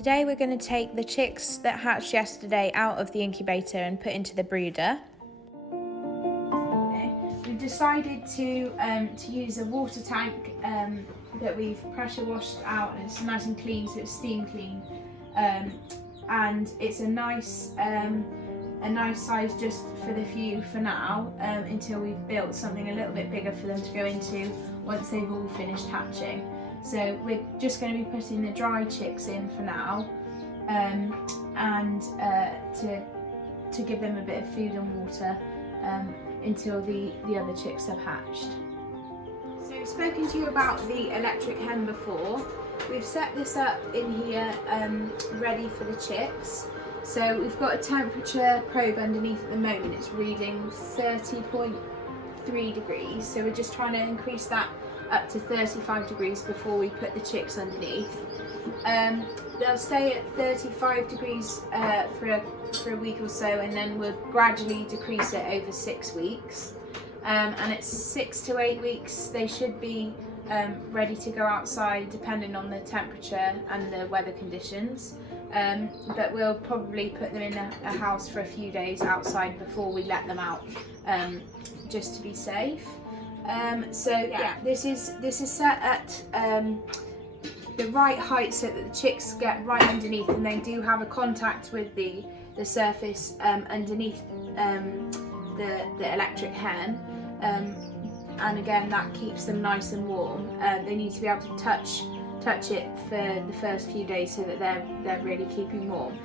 Today we're going to take the chicks that hatched yesterday out of the incubator and put into the brooder. We've decided to use a water tank that we've pressure washed out, and it's nice and clean, so it's steam clean, and it's a nice size just for the few for now, until we've built something a little bit bigger for them to go into once they've all finished hatching. So we're just going to be putting the dry chicks in for now, and to give them a bit of food and water until the other chicks have hatched. So I've spoken to you about the electric hen before. We've set this up in here ready for the chicks. So we've got a temperature probe underneath at the moment. It's reading 30.3 degrees. So we're just trying to increase that up to 35 degrees before we put the chicks underneath. They'll stay at 35 degrees for a week or so, and then we'll gradually decrease it over 6 weeks. And at 6 to 8 weeks they should be ready to go outside, depending on the temperature and the weather conditions. But we'll probably put them in a house for a few days outside before we let them out, just to be safe. This is set at the right height so that the chicks get right underneath, and they do have a contact with the surface underneath the electric hen, and again that keeps them nice and warm. They need to be able to touch it for the first few days so that they're really keeping warm.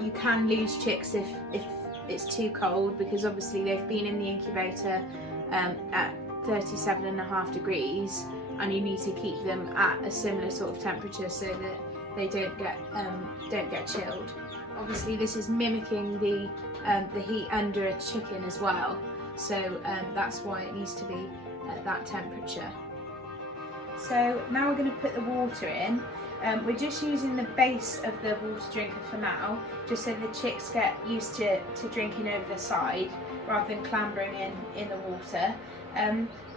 You can lose chicks if it's too cold, because obviously they've been in the incubator at 37.5 degrees, and you need to keep them at a similar sort of temperature so that they don't get chilled. Obviously this is mimicking the heat under a chicken as well, so that's why it needs to be at that temperature. So now we're going to put the water in. We're just using the base of the water drinker for now, just so the chicks get used to drinking over the side rather than clambering in the water.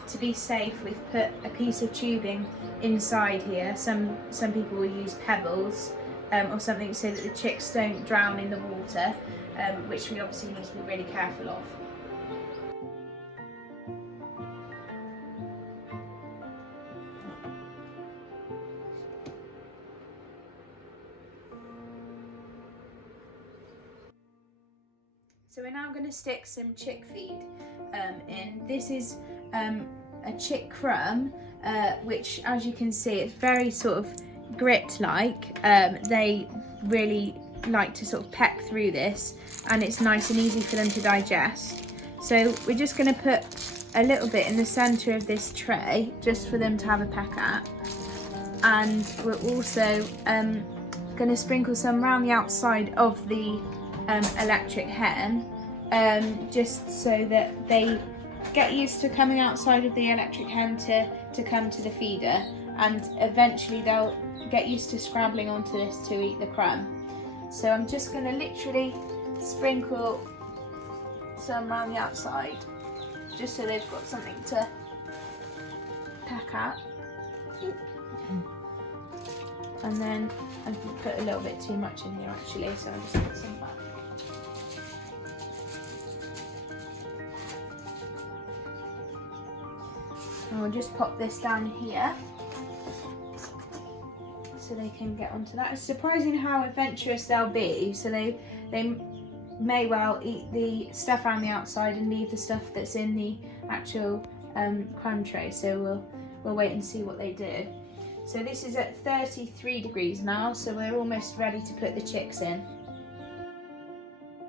To be safe, we've put a piece of tubing inside here. Some people will use pebbles or something so that the chicks don't drown in the water, which we obviously need to be really careful of. So we're now going to stick some chick feed in. This is a chick crumb, which, as you can see, it's very sort of grit-like. They really like to sort of peck through this, and it's nice and easy for them to digest. So we're just going to put a little bit in the centre of this tray, just for them to have a peck at. And we're also going to sprinkle some around the outside of the electric hen, just so that they get used to coming outside of the electric hen to come to the feeder, and eventually they'll get used to scrabbling onto this to eat the crumb. So I'm just going to literally sprinkle some around the outside, just so they've got something to peck at. And then I've put a little bit too much in here actually, so I'll just put some back. And we'll just pop this down here so they can get onto that. It's surprising how adventurous they'll be. So they may well eat the stuff around the outside and leave the stuff that's in the actual crumb tray. So we'll wait and see what they do. So this is at 33 degrees now, so we're almost ready to put the chicks in.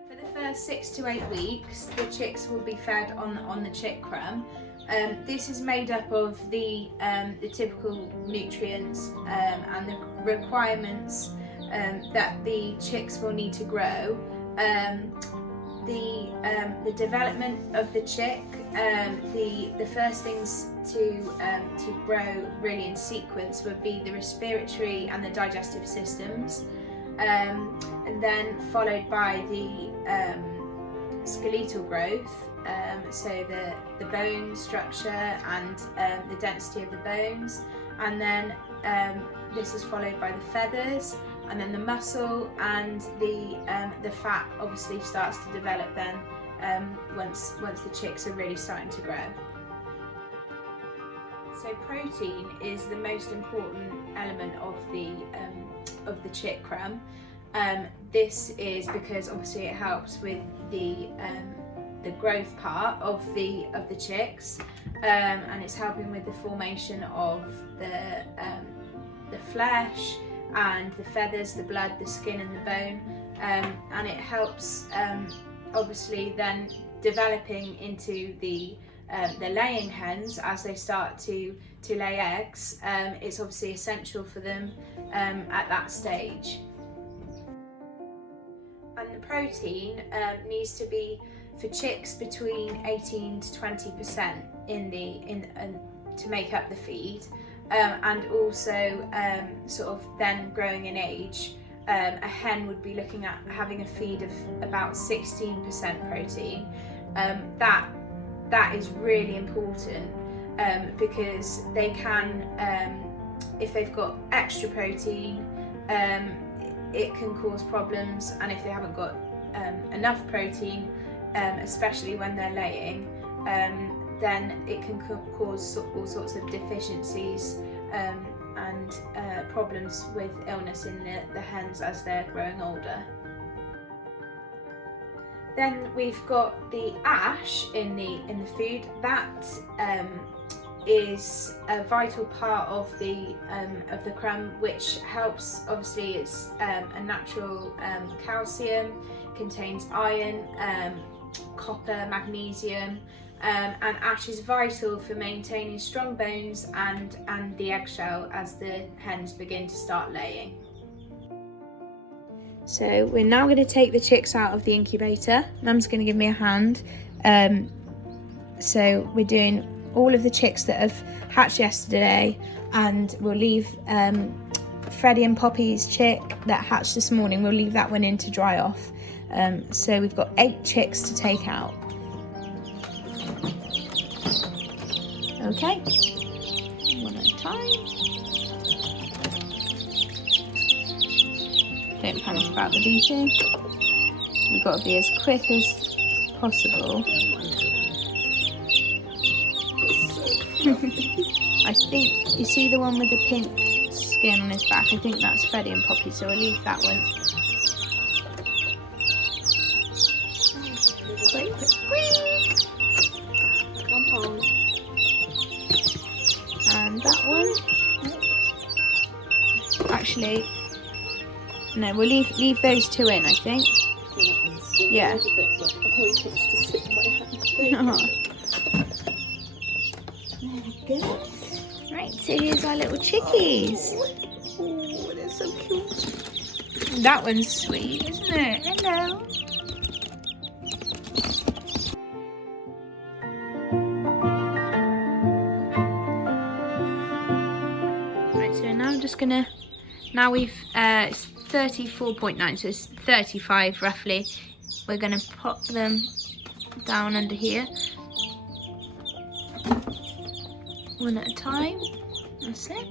For the first 6 to 8 weeks, the chicks will be fed on the chick crumb. This is made up of the typical nutrients and the requirements that the chicks will need to grow. The development of the chick, the first things to grow really in sequence would be the respiratory and the digestive systems, and then followed by the skeletal growth, so the bone structure and the density of the bones, and then this is followed by the feathers, and then the muscle and the fat obviously starts to develop then once the chicks are really starting to grow. So protein is the most important element of the chick crumb. This is because obviously it helps with the growth part of the chicks, and it's helping with the formation of the flesh and the feathers, the blood, the skin and the bone, and it helps obviously then developing into the laying hens as they start to lay eggs. It's obviously essential for them at that stage. And the protein needs to be for chicks between 18 to 20% to make up the feed, and also sort of then growing in age. A hen would be looking at having a feed of about 16% protein. That is really important because they can, if they've got extra protein, it can cause problems, and if they haven't got enough protein, especially when they're laying, then it can cause all sorts of deficiencies and problems with illness in the hens as they're growing older. Then we've got the ash in the food. That is a vital part of the crumb, which helps. Obviously, it's a natural calcium, contains iron, copper, magnesium, and ash is vital for maintaining strong bones and the eggshell as the hens begin to start laying. So we're now going to take the chicks out of the incubator. Mum's going to give me a hand. So we're doing all of the chicks that have hatched yesterday, and we'll leave Freddie and Poppy's chick that hatched this morning, we'll leave that one in to dry off. So we've got 8 chicks to take out. Okay, one at a time. Don't panic about the beating. We've got to be as quick as possible. I think, you see the one with the pink skin on his back? I think that's Freddie and Poppy, so we'll leave that one. Quick, quick, quick. Come on. And that one. Actually, no, we'll leave those 2 in, I think. Yeah. There we go. Right, so here's our little chickies. Oh, they're so cute. That one's sweet, isn't it? Hello. Right, so now I'm just gonna, now we've, it's 34.9, so it's 35 roughly. We're gonna pop them down under here. One at a time. That's it.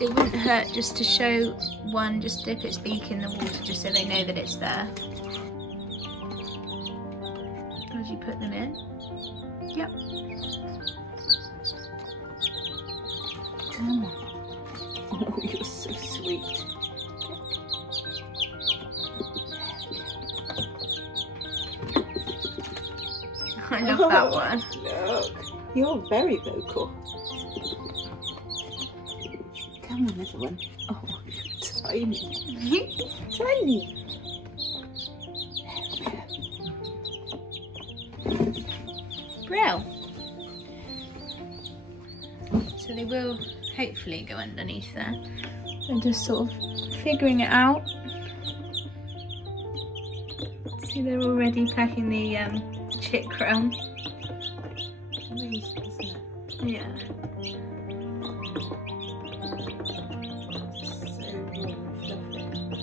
It wouldn't hurt just to show one, just dip its beak in the water just so they know that it's there. As you put them in. Yep. Come on. Oh, you're so sweet. I love that one. Look, you're very vocal. Come on, little one. Oh, you're tiny. Tiny. Brill. So they will hopefully go underneath there. They're just sort of figuring it out. See, they're already pecking the chick crumb. Amazing, isn't it? Yeah. So warm and fluffy.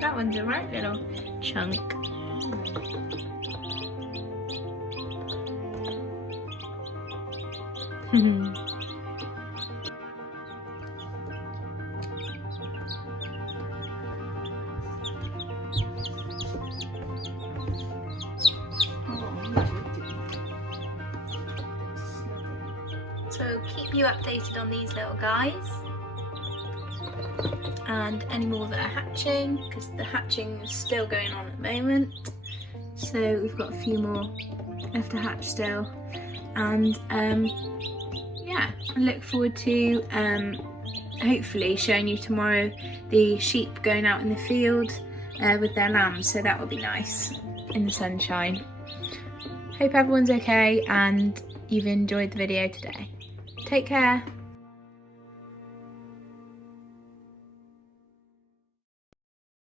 That one's a right little chunk. So we'll keep you updated on these little guys and any more that are hatching, because the hatching is still going on at the moment. So we've got a few more left to hatch still, and yeah, I look forward to hopefully showing you tomorrow the sheep going out in the field with their lambs, so that will be nice in the sunshine. Hope everyone's okay and you've enjoyed the video today. Take care.